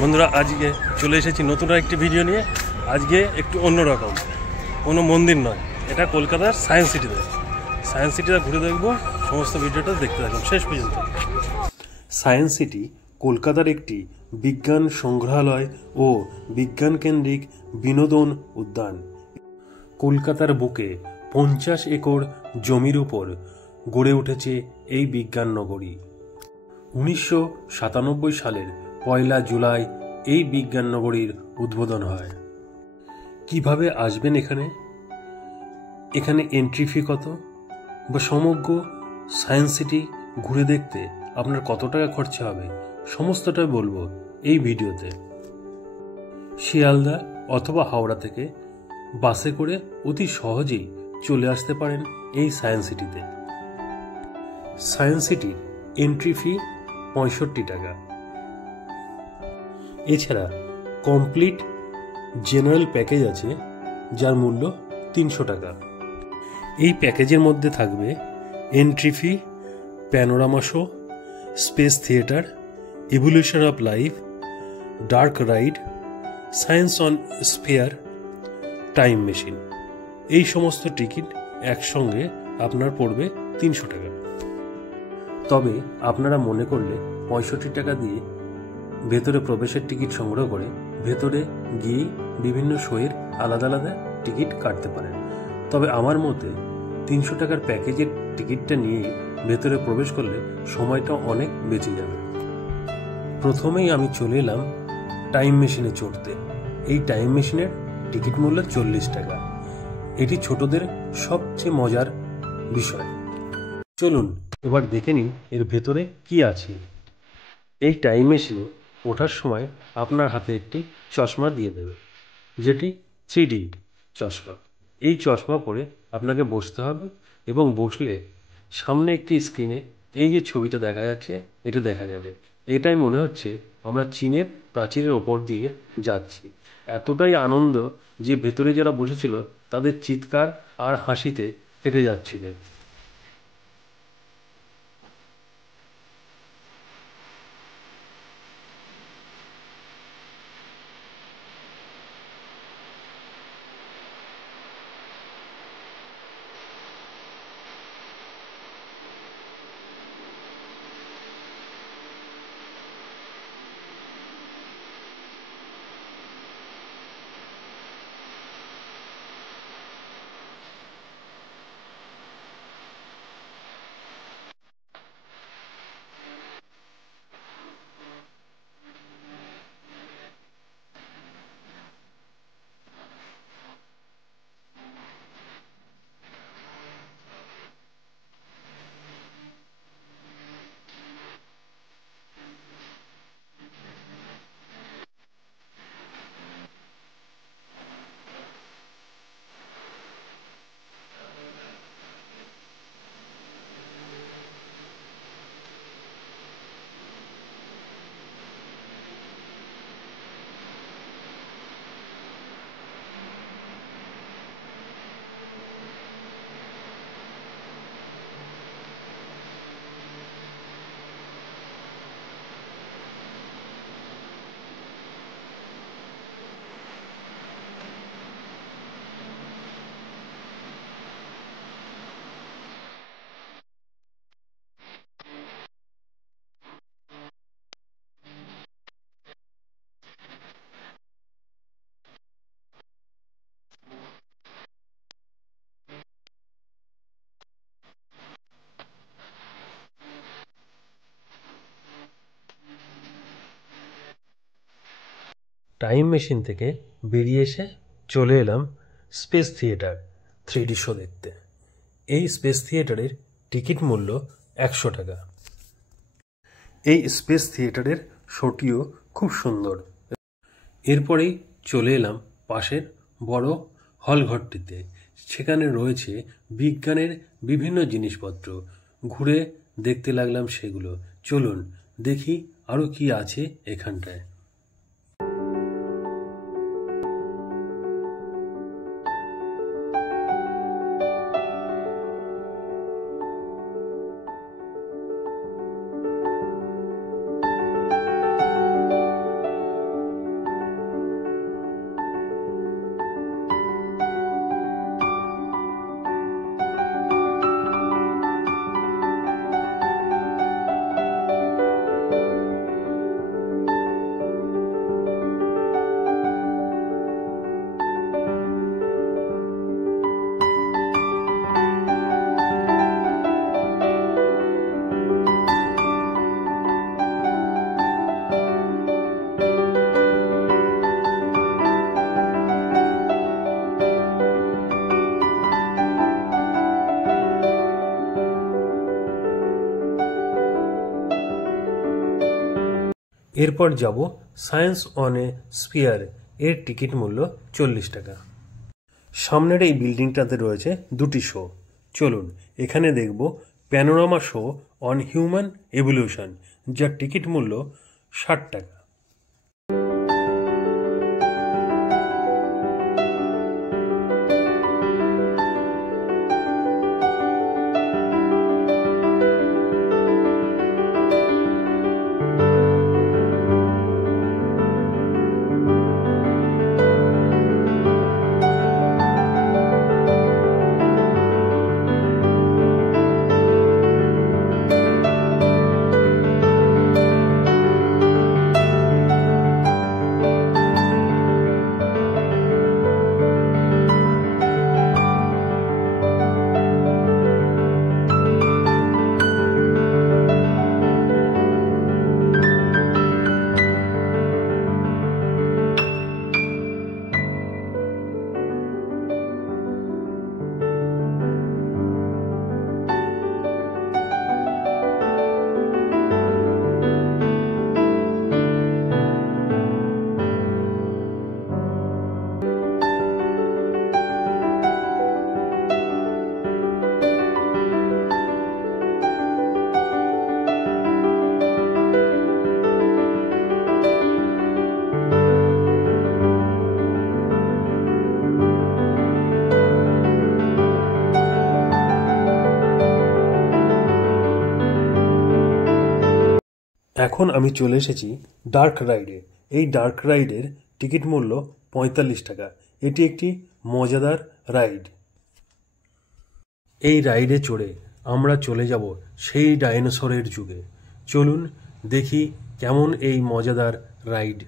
বন্ধুরা আজকে চলে এসেছি নতুন একটি ভিডিও নিয়ে। আজকে একটু অন্যরকম, কোনো মন্দির নয়, এটা কলকাতার সায়েন্স সিটিতে ঘুরে দেখব। সমস্ত ভিডিওটা দেখতে থাকুন শেষ পর্যন্ত। সায়েন্স সিটি কলকাতার একটি বিজ্ঞান সংগ্রহালয় ও বিজ্ঞান কেন্দ্রিক বিনোদন উদ্যান। কলকাতার বুকে 50 একর জমির উপর গড়ে উঠেছে এই বিজ্ঞান নগরী। 1997 সালের 1 জুলাই এই বিজ্ঞান নগরীর উদ্বোধন হয়। কিভাবে আসবেন এখানে এন্ট্রি ফি কত, বা সমগ্র সায়েন্স সিটি ঘুরে দেখতে আপনার কত টাকা খরচা হবে, সমস্তটাই বলবো এই ভিডিওতে। শিয়ালদা অথবা হাওড়া থেকে বাসে করে অতি সহজেই চলে আসতে পারেন এই সায়েন্স সিটিতে। সায়েন্স সিটির এন্ট্রি ফি 65 টাকা। এছাড়া কমপ্লিট জেনারেল প্যাকেজ আছে, যার মূল্য 300 টাকা। এই প্যাকেজের মধ্যে থাকবে entry fee, panorama show, space theatre, evolution of life, dark ride, science on sphere, time machine. এই সমস্ত টিকিট একসঙ্গে আপনার পড়বে 300 টাকা। তবে আপনারা মনে করলে 65 টাকা দিয়ে ভেতরে প্রবেশের টিকিট সংগ্রহ করে ভেতরে গিয়েই বিভিন্ন শোয়ের আলাদা আলাদা টিকিট কাটতে পারেন। তবে আমার মতে 300 টাকার প্যাকেজের টিকিটটা নিয়েই ভেতরে প্রবেশ করলে সময়টা অনেক বেঁচে যাবে। প্রথমেই আমি চলে এলাম টাইম মেশিনে চড়তে। এই টাইম মেশিনের টিকিট মূল্য 40 টাকা। এটি ছোটদের সবচেয়ে মজার বিষয়। চলুন এবার দেখে নিন এর ভেতরে কি আছে। এই টাইম মেশিনে ওঠার সময় আপনার হাতে একটি চশমা দিয়ে দেবে, যেটি 3D চশমা। এই চশমা পরে আপনাকে বসতে হবে এবং বসলে সামনে একটি স্ক্রিনে এই যে ছবিটা দেখা যাচ্ছে এটা দেখা যাবে। এটাই মনে হচ্ছে আমরা চীনের প্রাচীরের ওপর দিয়ে যাচ্ছি। এতটাই আনন্দ যে ভেতরে যারা বসেছিল তাদের চিৎকার আর হাসিতে ফেটে যাচ্ছিলেন। টাইম মেশিন থেকে বেরিয়ে এসে চলে এলাম স্পেস থিয়েটার 3D শো দেখতে। এই স্পেস থিয়েটারের টিকিট মূল্য 100 টাকা। এই স্পেস থিয়েটারের শোটিও খুব সুন্দর। এরপরেই চলে এলাম পাশের বড় হল ঘরটিতে। সেখানে রয়েছে বিজ্ঞানের বিভিন্ন জিনিসপত্র। ঘুরে দেখতে লাগলাম সেগুলো। চলুন দেখি আরও কি আছে এখানটায়। এরপর যাব সায়েন্স অন এ স্পিয়ার, এর টিকিট মূল্য 40 টাকা। সামনের এই বিল্ডিংটাতে রয়েছে দুটি শো। চলুন এখানে দেখব panorama show on human evolution, যার টিকিট মূল্য 60 টাকা। এখন আমি চলে এসেছি ডার্ক রাইডে। এই ডার্ক রাইডের টিকিট মূল্য 45 টাকা। এটি একটি মজাদার রাইড। এই রাইডে চড়ে আমরা চলে যাব সেই ডাইনোসরের যুগে। চলুন দেখি কেমন এই মজাদার রাইড।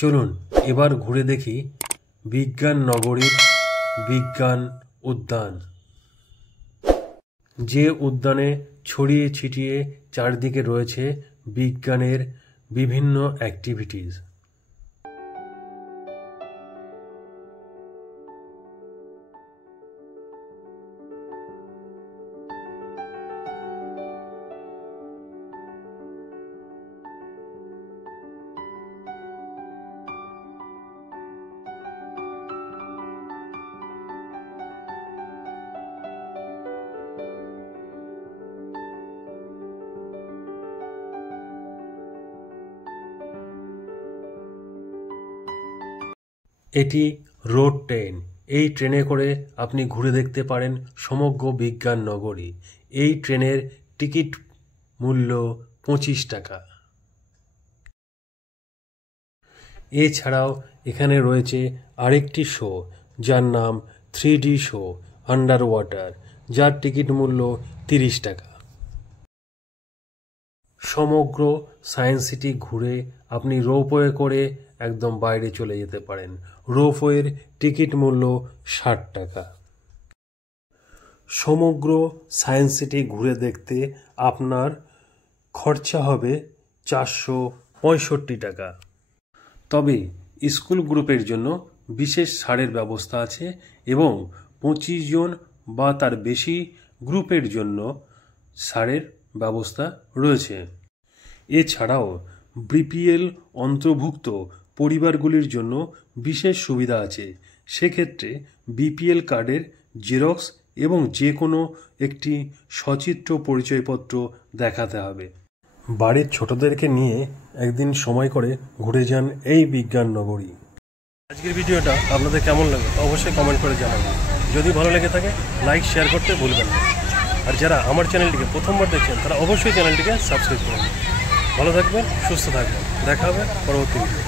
চলুন এবার ঘুরে দেখি বিজ্ঞান নগরীর বিজ্ঞান উদ্যান, যে উদ্যানে ছড়িয়ে ছিটিয়ে চারদিকে রয়েছে বিজ্ঞানের বিভিন্ন অ্যাক্টিভিটিস। এটি রোড ট্রেন। এই ট্রেনে করে আপনি ঘুরে দেখতে পারেন সমগ্র বিজ্ঞান নগরী। এই ট্রেনের টিকিট মূল্য 25 টাকা। এছাড়াও এখানে রয়েছে আরেকটি শো, যার নাম 3D শো আন্ডার ওয়াটার, যার টিকিট মূল্য 30 টাকা। সমগ্র সায়েন্স সিটি ঘুরে আপনি রোপওয়ে করে একদম বাইরে চলে যেতে পারেন। রোপওয়ের টিকিট মূল্য 60 টাকা। সমগ্র সায়েন্স সিটি ঘুরে দেখতে আপনার খরচা হবে 465 টাকা। তবে স্কুল গ্রুপের জন্য বিশেষ ছাড়ের ব্যবস্থা আছে এবং 25 জন বা তার বেশি গ্রুপের জন্য ছাড়ের ব্যবস্থা রয়েছে। এছাড়াও বিপিএল অন্তর্ভুক্ত পরিবারগুলির জন্য বিশেষ সুবিধা আছে। সেক্ষেত্রে বিপিএল কার্ডের জেরক্স এবং যে কোনো একটি সচিত্র পরিচয়পত্র দেখাতে হবে। বাড়ির ছোটদেরকে নিয়ে একদিন সময় করে ঘুরে যান এই বিজ্ঞান নগরী। আজকের ভিডিওটা আপনাদের কেমন লাগে অবশ্যই কমেন্ট করে জানাবেন। যদি ভালো লেগে থাকে লাইক শেয়ার করতে ভুলবেন না। আর যারা আমার চ্যানেলটিকে প্রথমবার দেখছেন তারা অবশ্যই চ্যানেলটিকে সাবস্ক্রাইব করুন। ভালো থাকবেন, সুস্থ থাকবেন, দেখা হবে পরবর্তী ভিডিও।